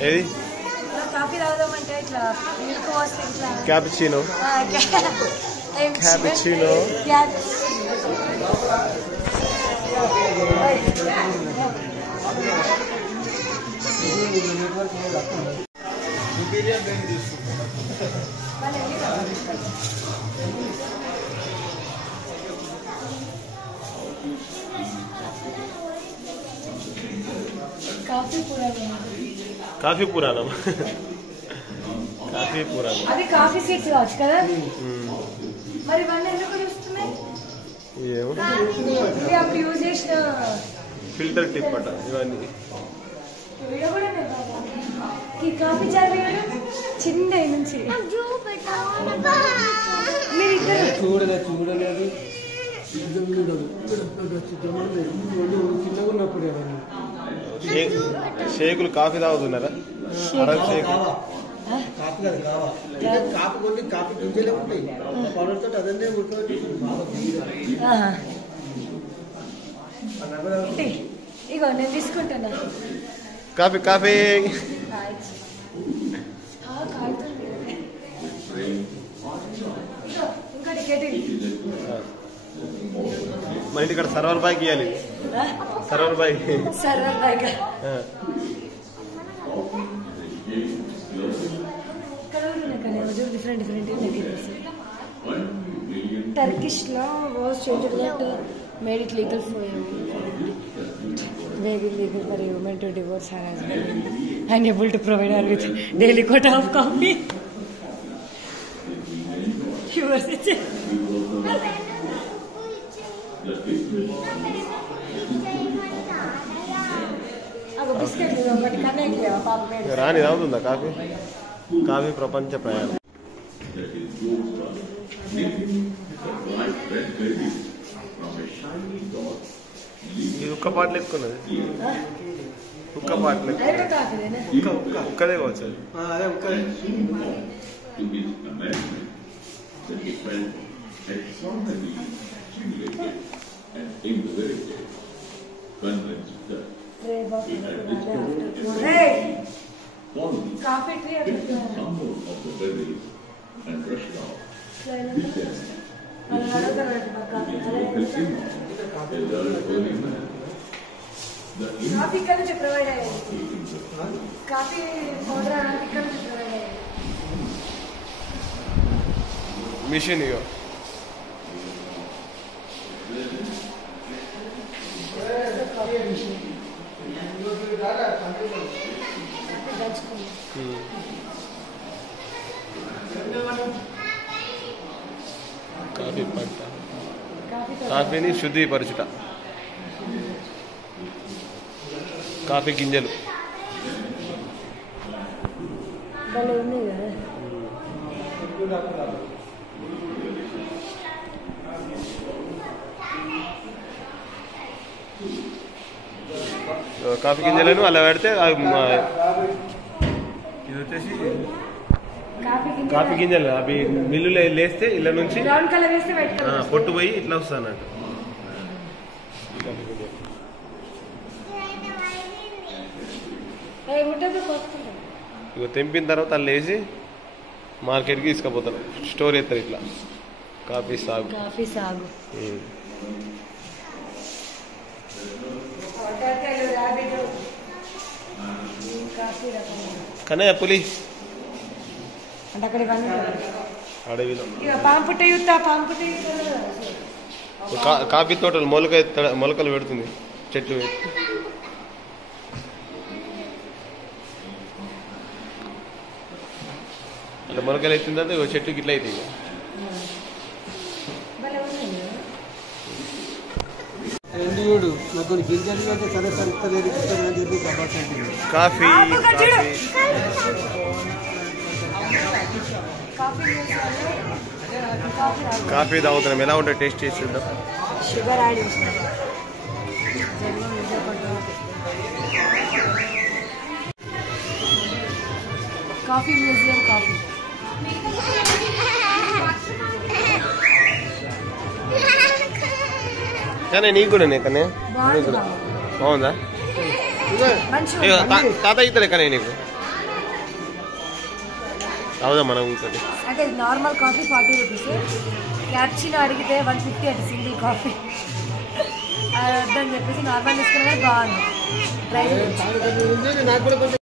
ఏది కాఫీ తాగుదామంటే ఇట్లా మిల్క్ పోస్తే ఇట్లా క్యాపుచినో క్యాపుచినో కాఫీ పురాణం కాఫీ పురాణం అది కాఫీ సీడ్స్ కావచ్చు కదా మరి ఇవన్నీ ఎందుకు చూస్తున్నాయి అప్పుడు యూజ్ చేసిన ఫిల్టర్ టిప్ అట ఇవన్నీ ఈ కాఫీ చాయ్ చిన్న నుంచి మీరు ఇక్కడ చూడలేదు చిన్నగా ఉన్నప్పుడు షేకులు కాఫీ తాగుతున్నారా కాఫీ కాదు కాఫీ కొన్ని కాఫీ గింజలే ఉంటాయి పౌడర్ తోటి అదన్నే ఇగో నేను తీసుకుంటున్నా కాఫీ కాఫీ ఇంకోటి కెటిల్ మన ఇంటి ఇక్కడ సర్వర్ బాయ్కి ఇవ్వాలి server boy different Turkish law was changed that made it legal for made it legal for a women to divorce her husband and able to provide her with daily quota of coffee. రాని రావుతుందా coffee coffee ప్రపంచ ప్రయాణం ఇది ఉక్క పాటలు ఎక్కున్నది ఉక్క పాటలు ఉక్కదే కావచ్చు coffee tree coffee ఇక్కడ నుంచి provide అయ్యేది కాఫీ పౌడర్ ఇక్కడ నుంచి ప్రొవైడ్ అయ్యేది మిషన్ ఇగో కాఫీ పంట కాఫీని శుద్ధిపరచుట కాఫీ గింజలు కాఫీ గింజలను అలా పెడితే ఇది వచ్చేసి కాఫీ గింజలు అవి మిల్లులో లేస్తే ఇళ్ళ నుంచి పొట్టు పోయి ఇట్లా వస్తానంట ఇక తెంపిన తర్వాత అలా వేసి మార్కెట్కి తీసుకుపోతారు స్టోర్ చేస్తారు ఇట్లా కాఫీ సాగు కన్నయ్య పులి అంటే అక్కడ అడవిలో కాఫీ తోటలు మొలకలు పెడుతుంది చెట్లు అట్లా మొలకలు ఎత్తుందంటే చెట్టుకి ఇట్లా అవుతుంది కాఫీ కాఫీ తాగుతున్నాం ఎలా ఉంటుంది టేస్ట్ చేసి చూద్దాం షుగర్ యాడ్ చేసిన కాఫీ మ్యూజియం కాఫీ కానీ నీకు కూడా కానీ బాగుందా తాత ఇతలే కానీ నీకు అవుదా మనం ఇంకోటి అంటే నార్మల్ కాఫీ 40 రూపీస్, క్యాప్చినో అడిగితే 150 అంటే సింగిల్ కాఫీ. అది వద్దని చెప్పేసి నార్మల్ తీసుకున్నా కానీ బాగుంది. ట్రై చేయండి. నాకు కూడా